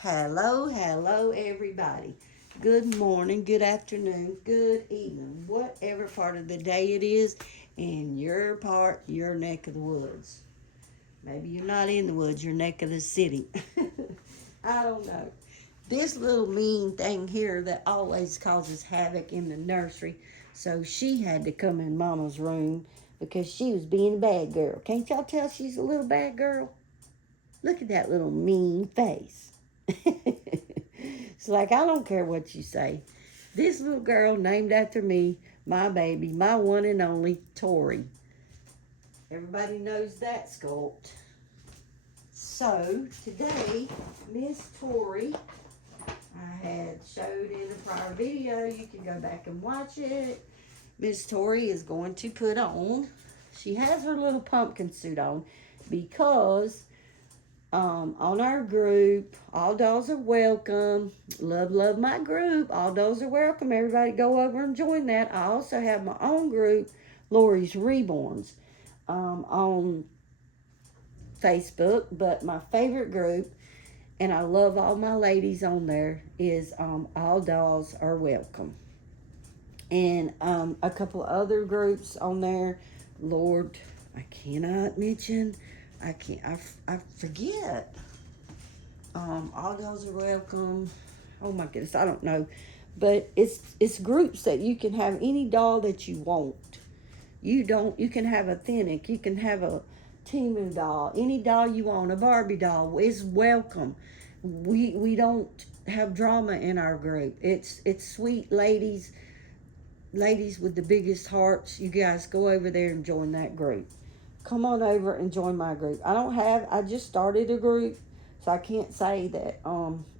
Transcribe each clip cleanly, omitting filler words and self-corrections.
Hello, everybody. Good morning, good afternoon, good evening, whatever part of the day it is in your neck of the woods. Maybe you're not in the woods, your neck of the city. I don't know. This little mean thing here that always causes havoc in the nursery, so she had to come in Mama's room because she was being a bad girl. Can't y'all tell she's a little bad girl? Look at that little mean face. It's like, I don't care what you say. This little girl named after me, my baby, my one and only Tori. Everybody knows that sculpt. So today, Miss Tori, I had showed in a prior video. You can go back and watch it. Miss Tori is going to put on, she has her little pumpkin suit on because on our group, all dolls are welcome. Love my group. All dolls are welcome. Everybody go over and join that. I also have my own group, Lori's Reborns, on Facebook. But my favorite group, and I love all my ladies on there, is All Dolls Are Welcome. And a couple other groups on there. Lord, I cannot mention. I forget. All dolls are welcome. Oh my goodness, I don't know, but it's groups that you can have any doll that you want. You can have authentic. You can have a Timu doll, any doll you want. A Barbie doll is welcome. We don't have drama in our group. It's sweet ladies with the biggest hearts. You guys go over there and join that group. Come on over and join my group. I just started a group, so I can't say that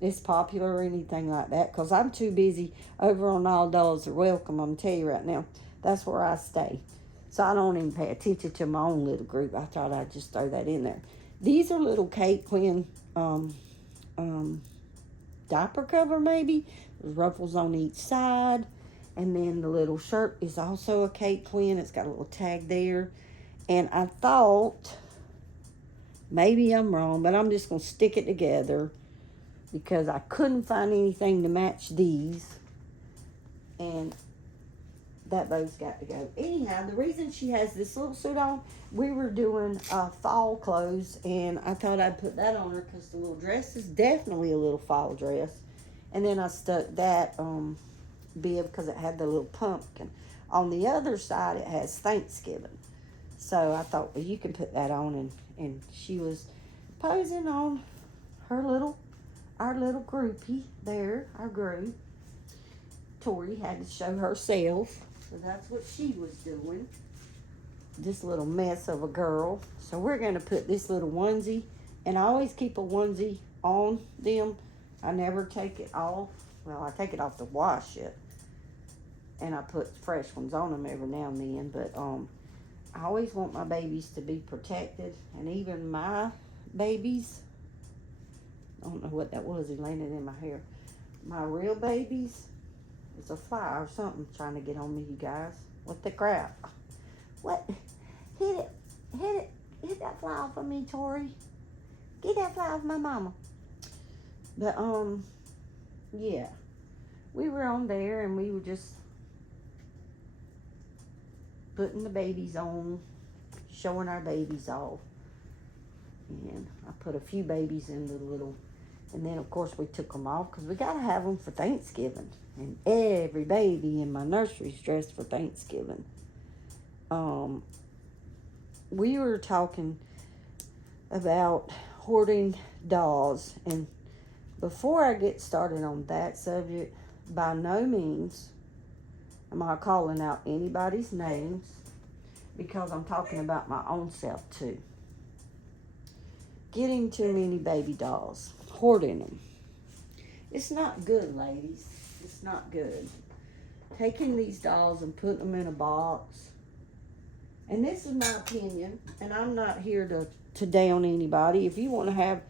it's popular or anything like that because I'm too busy over on All Dolls Are Welcome. I'm tell you right now, that's where I stay. So I don't even pay attention to my own little group. I thought I'd just throw that in there. These are little Kate Quinn um, diaper cover maybe. There's ruffles on each side. And then the little shirt is also a Kate Quinn. It's got a little tag there. And I thought, maybe I'm wrong, but I'm just going to stick it together because I couldn't find anything to match these. And that bow's got to go. Anyhow, the reason she has this little suit on, we were doing fall clothes, and I thought I'd put that on her because the little dress is definitely a little fall dress. And then I stuck that bib because it had the little pumpkin. On the other side, it has Thanksgiving. So I thought, well, you can put that on, and she was posing on our little groupie there, our group. Tori had to show herself, so that's what she was doing. This little mess of a girl. So we're going to put this little onesie, and I always keep a onesie on them. I never take it off. Well, I take it off to wash it, and I put fresh ones on them every now and then, but I always want my babies to be protected, and even my babies, I don't know what that was, it landed in my hair. My real babies, it's a fly or something trying to get on me, you guys. What the crap? What? Hit that fly off of me, Tori. Get that fly off my mama. But, yeah. We were on there, and we were just putting the babies on, showing our babies off. And I put a few babies in the little, and then of course we took them off because we got to have them for Thanksgiving. And every baby in my nursery's dressed for Thanksgiving. We were talking about hoarding dolls, and before I get started on that subject, by no means am I calling out anybody's names because I'm talking about my own self too. Getting too many baby dolls, hoarding them. It's not good, ladies. It's not good. Taking these dolls and putting them in a box. And this is my opinion, and I'm not here to down anybody. If you want to have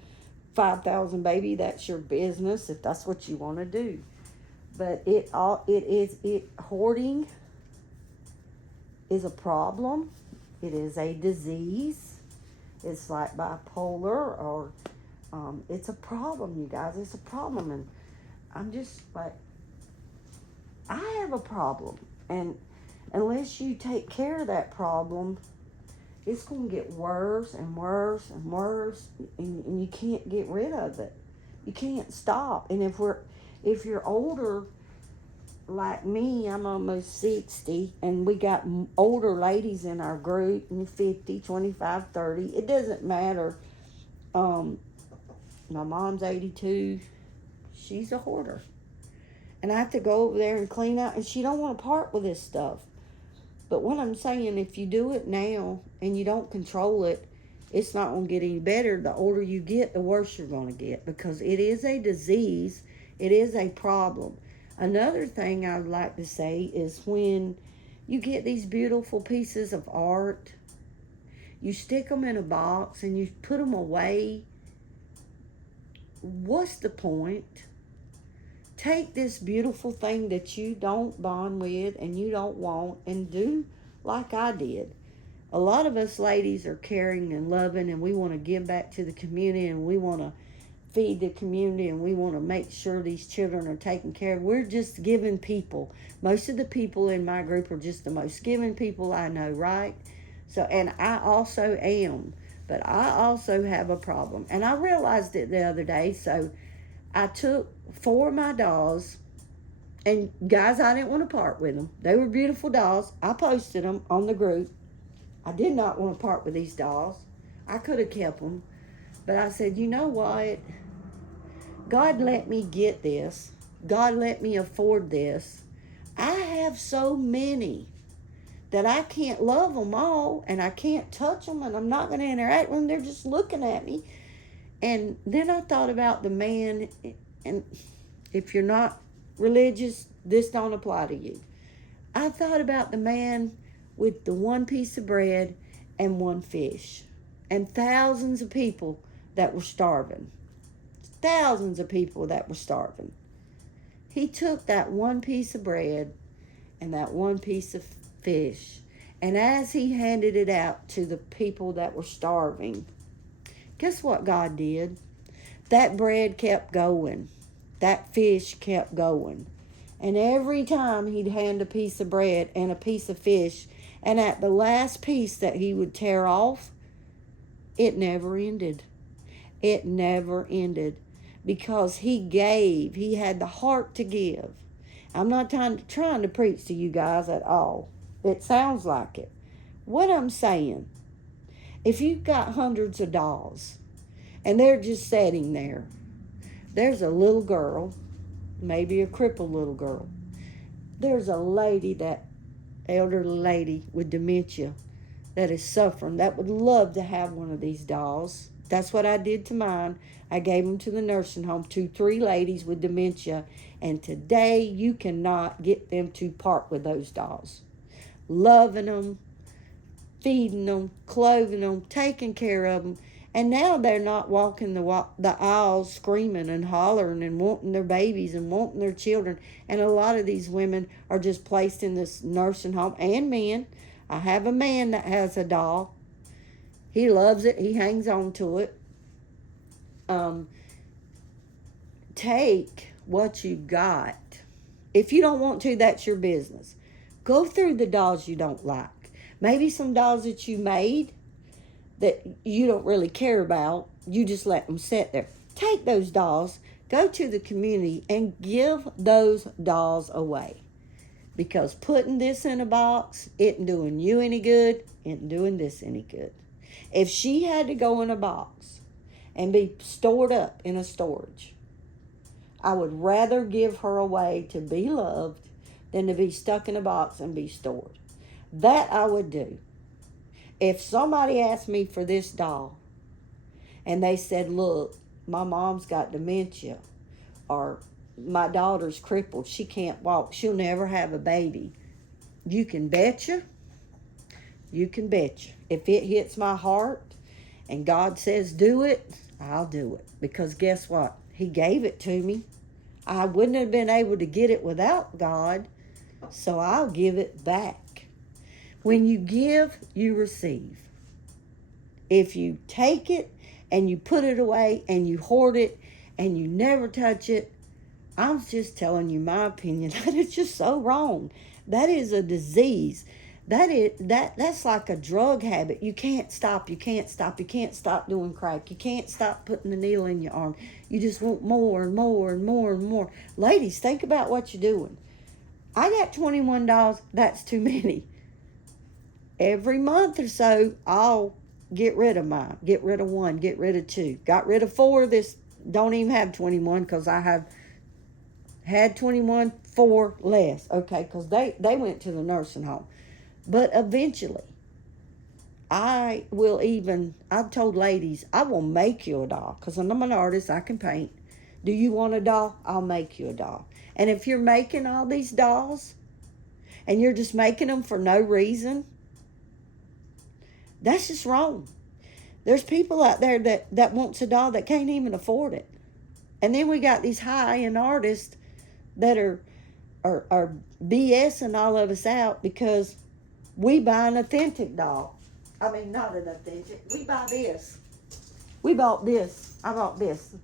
5,000 baby, that's your business if that's what you want to do. But hoarding is a problem. It is a disease. It's like bipolar or It's a problem, you guys. It's a problem. And I'm just like, I have a problem. And unless you take care of that problem, it's going to get worse and worse and worse. And you can't get rid of it. You can't stop. And if you're older, like me, I'm almost 60, and we got older ladies in our group, 50, 25, 30. It doesn't matter. My mom's 82. She's a hoarder. And I have to go over there and clean out, and she don't want to part with this stuff. But what I'm saying, if you do it now and you don't control it, it's not going to get any better. The older you get, the worse you're going to get, because it is a disease. It is a problem. Another thing I would like to say is when you get these beautiful pieces of art, you stick them in a box and you put them away. What's the point? Take this beautiful thing that you don't bond with and you don't want, and do like I did. A lot of us ladies are caring and loving, and we want to give back to the community, and we want to feed the community, and we want to make sure these children are taken care of. We're just giving people. Most of the people in my group are just the most giving people I know, right? So, and I also am, but I also have a problem. And I realized it the other day, so I took 4 of my dolls, and guys, I didn't want to part with them. They were beautiful dolls. I posted them on the group. I did not want to part with these dolls. I could have kept them, but I said, you know what? God let me get this. God let me afford this. I have so many that I can't love them all, and I can't touch them, and I'm not going to interact with them. They're just looking at me. And then I thought about the man, and if you're not religious, this don't apply to you. I thought about the man with the 1 piece of bread and 1 fish, and thousands of people that were starving. Thousands of people that were starving. He took that 1 piece of bread and that 1 piece of fish, and as he handed it out to the people that were starving, guess what God did? That bread kept going. That fish kept going. And every time he'd hand a piece of bread and a piece of fish, and at the last piece that he would tear off, it never ended. It never ended. Because he gave. He had the heart to give. I'm not trying to preach to you guys at all. It sounds like it. What I'm saying, if you've got hundreds of dolls and they're just sitting there, there's a little girl, maybe a crippled little girl. There's a lady, that elderly lady with dementia, that is suffering, that would love to have one of these dolls. That's what I did to mine. I gave them to the nursing home, 3 ladies with dementia, and today you cannot get them to part with those dolls. Loving them, feeding them, clothing them, taking care of them, and now they're not walking the aisles screaming and hollering and wanting their babies and wanting their children. And a lot of these women are just placed in this nursing home, and men. I have a man that has a doll. He loves it. He hangs on to it. Take what you got. If you don't want to, that's your business. Go through the dolls you don't like. Maybe some dolls that you made that you don't really care about, you just let them sit there. Take those dolls, go to the community, and give those dolls away. Because putting this in a box isn't doing you any good, isn't doing this any good. If she had to go in a box and be stored up in a storage, I would rather give her away to be loved than to be stuck in a box and be stored. That I would do. If somebody asked me for this doll and they said, look, my mom's got dementia, or my daughter's crippled, she can't walk, she'll never have a baby, you can betcha. If it hits my heart and God says do it, I'll do it. Because guess what? He gave it to me. I wouldn't have been able to get it without God, so I'll give it back. When you give, you receive. If you take it and you put it away and you hoard it and you never touch it. I'm just telling you my opinion. That is just so wrong. That is a disease. That's like a drug habit. You can't stop. You can't stop. You can't stop doing crack. You can't stop putting the needle in your arm. You just want more and more and more and more. Ladies, think about what you're doing. I got $21. That's too many. Every month or so, I'll get rid of mine. Get rid of one. Get rid of two. Got rid of four. This don't even have 21 because I have had 21, 4 less. Okay, because they went to the nursing home. But eventually, I've told ladies, I will make you a doll. Because I'm an artist, I can paint. Do you want a doll? I'll make you a doll. And if you're making all these dolls, and you're just making them for no reason, that's just wrong. There's people out there that wants a doll that can't even afford it. And then we got these high-end artists that are BSing all of us out because we buy an authentic doll. I mean, not an authentic. We buy this. We bought this. I bought this.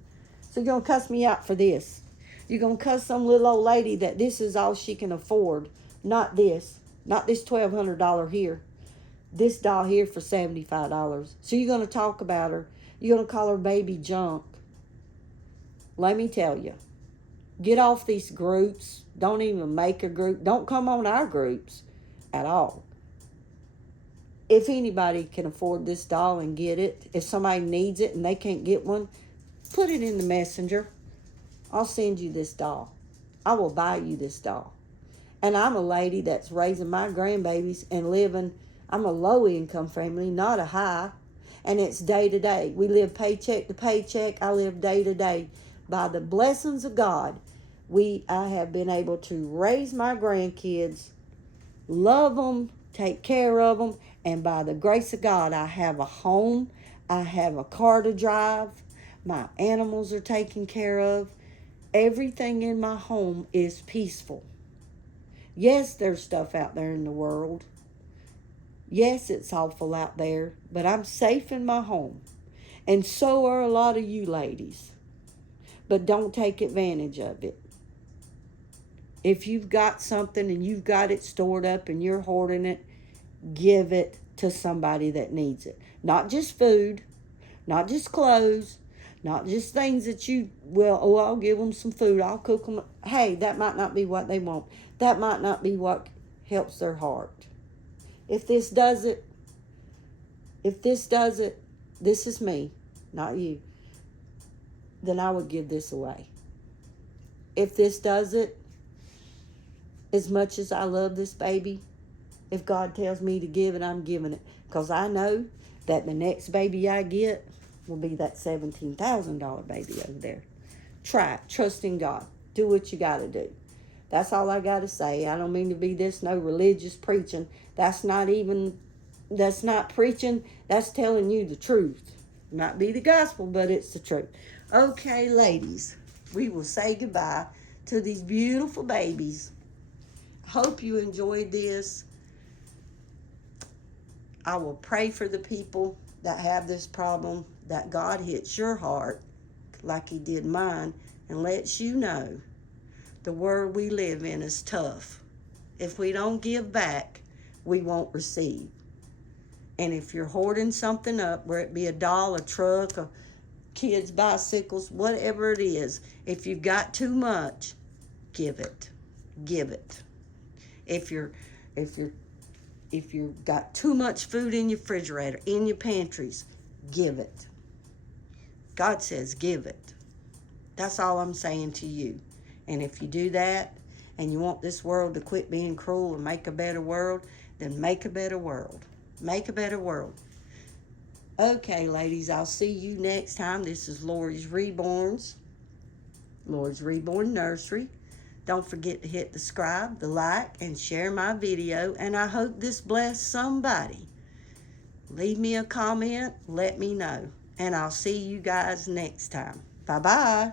So you're going to cuss me out for this. You're going to cuss some little old lady that this is all she can afford. Not this. Not this $1,200 here. This doll here for $75. So you're going to talk about her. You're going to call her baby junk. Let me tell you. Get off these groups. Don't even make a group. Don't come on our groups at all. If anybody can afford this doll and get it, if somebody needs it and they can't get one, put it in the messenger. I'll send you this doll. I will buy you this doll. And I'm a lady that's raising my grandbabies and living. I'm a low-income family, not a high. And it's day to day. We live paycheck to paycheck. I live day to day. By the blessings of God, I have been able to raise my grandkids, love them, take care of them, and by the grace of God, I have a home, I have a car to drive, my animals are taken care of. Everything in my home is peaceful. Yes, there's stuff out there in the world. Yes, it's awful out there, but I'm safe in my home. And so are a lot of you ladies. But don't take advantage of it. If you've got something and you've got it stored up and you're hoarding it, give it to somebody that needs it. Not just food, not just clothes, not just things that I'll give them some food, I'll cook them. Hey, that might not be what they want. That might not be what helps their heart. If this does it, this is me, not you, then I would give this away. If this does it, as much as I love this baby, if God tells me to give it, I'm giving it. Because I know that the next baby I get will be that $17,000 baby over there. Try it. Trust in God. Do what you got to do. That's all I got to say. I don't mean to be no religious preaching. That's not preaching. That's telling you the truth. Might be the gospel, but it's the truth. Okay, ladies, we will say goodbye to these beautiful babies. Hope you enjoyed this. I will pray for the people that have this problem, that God hits your heart like he did mine and lets you know the world we live in is tough. If we don't give back, we won't receive. And if you're hoarding something up, whether it be a doll, a truck, a kids' bicycles, whatever it is, if you've got too much, give it. Give it. If you've got too much food in your refrigerator, in your pantries, give it. God says give it. That's all I'm saying to you. And if you do that, and you want this world to quit being cruel and make a better world, then make a better world. Make a better world. Okay, ladies, I'll see you next time. This is Lori's Reborn Nursery. Don't forget to hit the subscribe, the like, and share my video. And I hope this blessed somebody. Leave me a comment. Let me know. And I'll see you guys next time. Bye-bye.